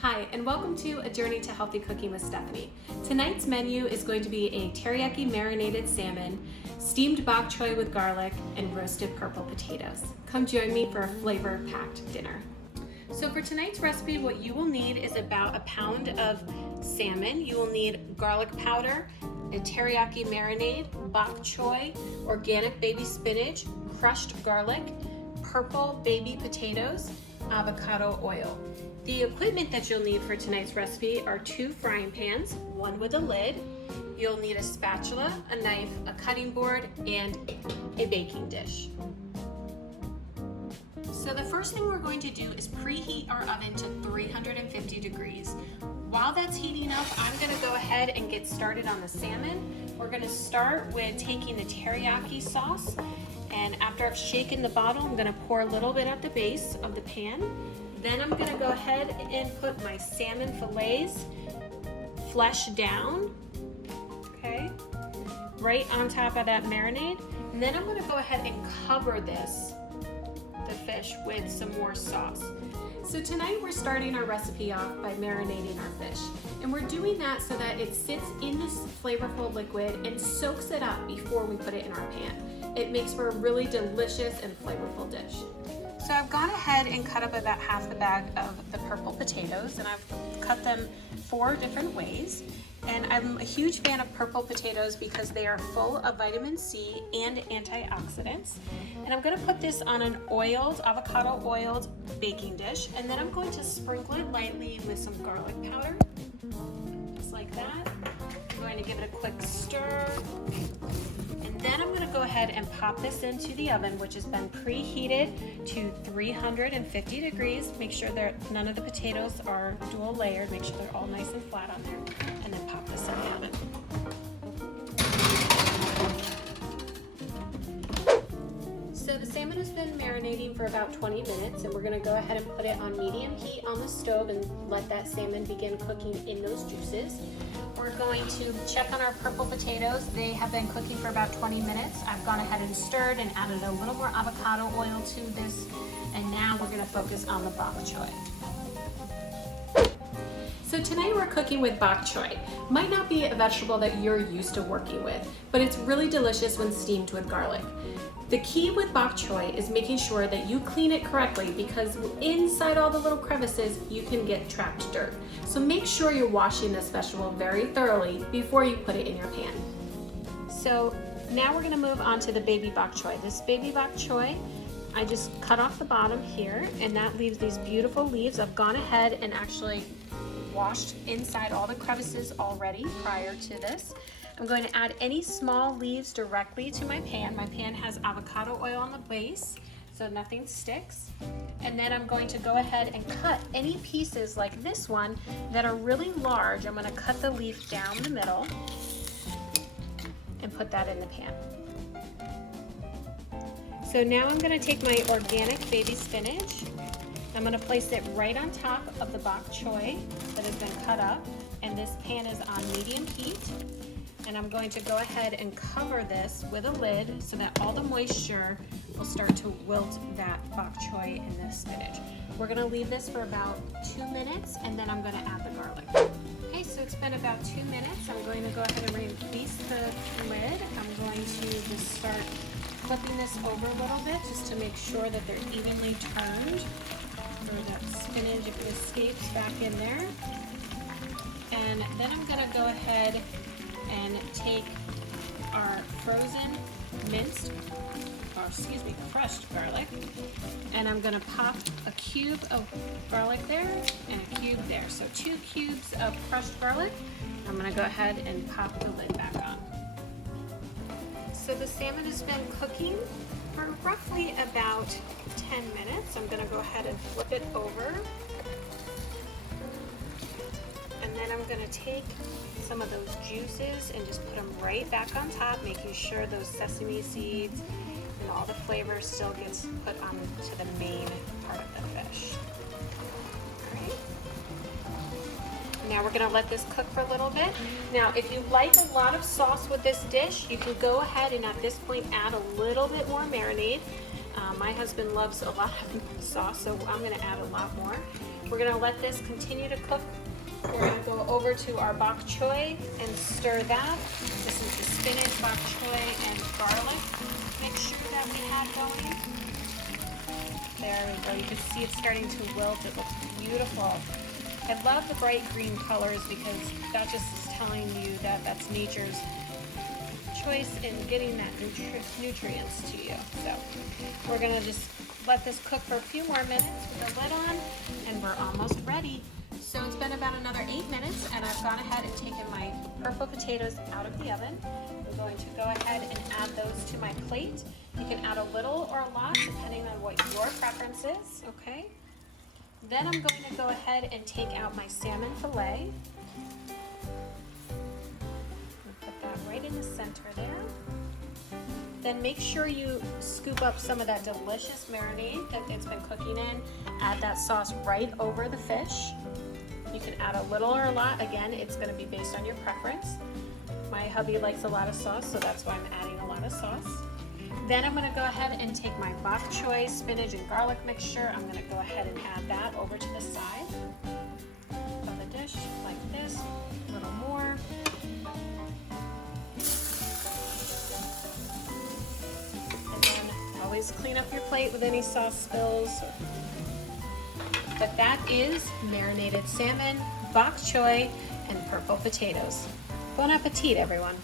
Hi, and welcome to A Journey to Healthy Cooking with Stephanie. Tonight's menu is going to be a teriyaki marinated salmon, steamed bok choy with garlic, and roasted purple potatoes. Come join me for a flavor-packed dinner. So for tonight's recipe, what you will need is about a pound of salmon. You will need garlic powder, a teriyaki marinade, bok choy, organic baby spinach, crushed garlic, purple baby potatoes, avocado oil. The equipment that you'll need for tonight's recipe are 2 frying pans, one with a lid. You'll need a spatula, a knife, a cutting board, and a baking dish. So the first thing we're going to do is preheat our oven to 350 degrees. While that's heating up, I'm gonna go ahead and get started on the salmon. We're gonna start with taking the teriyaki sauce, and after I've shaken the bottle, I'm gonna pour a little bit at the base of the pan. Then I'm gonna go ahead and put my salmon fillets, flesh down, okay, right on top of that marinade. And then I'm gonna go ahead and cover the fish with some more sauce. So tonight we're starting our recipe off by marinating our fish. And we're doing that so that it sits in this flavorful liquid and soaks it up before we put it in our pan. It makes for a really delicious and flavorful dish. So I've gone ahead and cut up about half the bag of the purple potatoes, and I've cut them 4 different ways. And I'm a huge fan of purple potatoes because they are full of vitamin C and antioxidants. And I'm gonna put this on an avocado oiled baking dish, and then I'm going to sprinkle it lightly with some garlic powder, just like that. I'm going to give it a quick stir. And then I'm gonna go ahead and pop this into the oven, which has been preheated to 350 degrees. Make sure that none of the potatoes are dual layered. Make sure they're all nice and flat on there. And then pop this in the oven. So the salmon has been marinating for about 20 minutes, and we're gonna go ahead and put it on medium heat on the stove and let that salmon begin cooking in those juices. We're going to check on our purple potatoes. They have been cooking for about 20 minutes. I've gone ahead and stirred and added a little more avocado oil to this, and now we're gonna focus on the bok choy. So tonight we're cooking with bok choy. Might not be a vegetable that you're used to working with, but it's really delicious when steamed with garlic. The key with bok choy is making sure that you clean it correctly, because inside all the little crevices you can get trapped dirt. So make sure you're washing this vegetable very thoroughly before you put it in your pan. So now we're gonna move on to the baby bok choy. This baby bok choy, I just cut off the bottom here, and that leaves these beautiful leaves. I've gone ahead and actually washed inside all the crevices already prior to this. I'm going to add any small leaves directly to my pan. My pan has avocado oil on the base, so nothing sticks. And then I'm going to go ahead and cut any pieces like this one that are really large. I'm going to cut the leaf down the middle and put that in the pan. So now I'm going to take my organic baby spinach. I'm going to place it right on top of the bok choy that has been cut up, and this pan is on medium heat. And I'm going to go ahead and cover this with a lid so that all the moisture will start to wilt that bok choy and the spinach. We're gonna leave this for about 2 minutes, and then I'm gonna add the garlic. Okay, so it's been about 2 minutes. I'm going to go ahead and release the lid. I'm going to just start flipping this over a little bit just to make sure that they're evenly turned, or that spinach, if it escapes, back in there. And then I'm gonna go ahead and take our frozen crushed garlic, and I'm gonna pop a cube of garlic there and a cube there. So 2 cubes of crushed garlic. I'm gonna go ahead and pop the lid back on. So the salmon has been cooking for roughly about 10 minutes. I'm gonna go ahead and flip it over. And then I'm gonna take some of those juices and just put them right back on top, making sure those sesame seeds and all the flavor still gets put onto the main part of the fish. All right. Now we're gonna let this cook for a little bit. Now, if you like a lot of sauce with this dish, you can go ahead and at this point add a little bit more marinade. My husband loves a lot of sauce, so I'm gonna add a lot more. We're gonna let this continue to cook. We're gonna go over to our bok choy and stir that. This is the spinach, bok choy, and garlic mixture that we had going. There we go. You can see it's starting to wilt. It looks beautiful. I love the bright green colors because that just is telling you that that's nature's choice in getting that nutrients to you. So we're gonna just let this cook for a few more minutes with the lid on, and we're almost ready. So it's been about another 8 minutes, and I've gone ahead and taken my purple potatoes out of the oven. I'm going to go ahead and add those to my plate. You can add a little or a lot depending on what your preference is, okay? Then I'm going to go ahead and take out my salmon fillet. Put that right in the center there. Then make sure you scoop up some of that delicious marinade that it's been cooking in. Add that sauce right over the fish. You can add a little or a lot. Again, it's going to be based on your preference. My hubby likes a lot of sauce, so that's why I'm adding a lot of sauce. Then I'm going to go ahead and take my bok choy, spinach, and garlic mixture. I'm going to go ahead and add that over to the side of the dish like this. A little more. And then always clean up your plate with any sauce spills. But that is marinated salmon, bok choy, and purple potatoes. Bon appetit, everyone.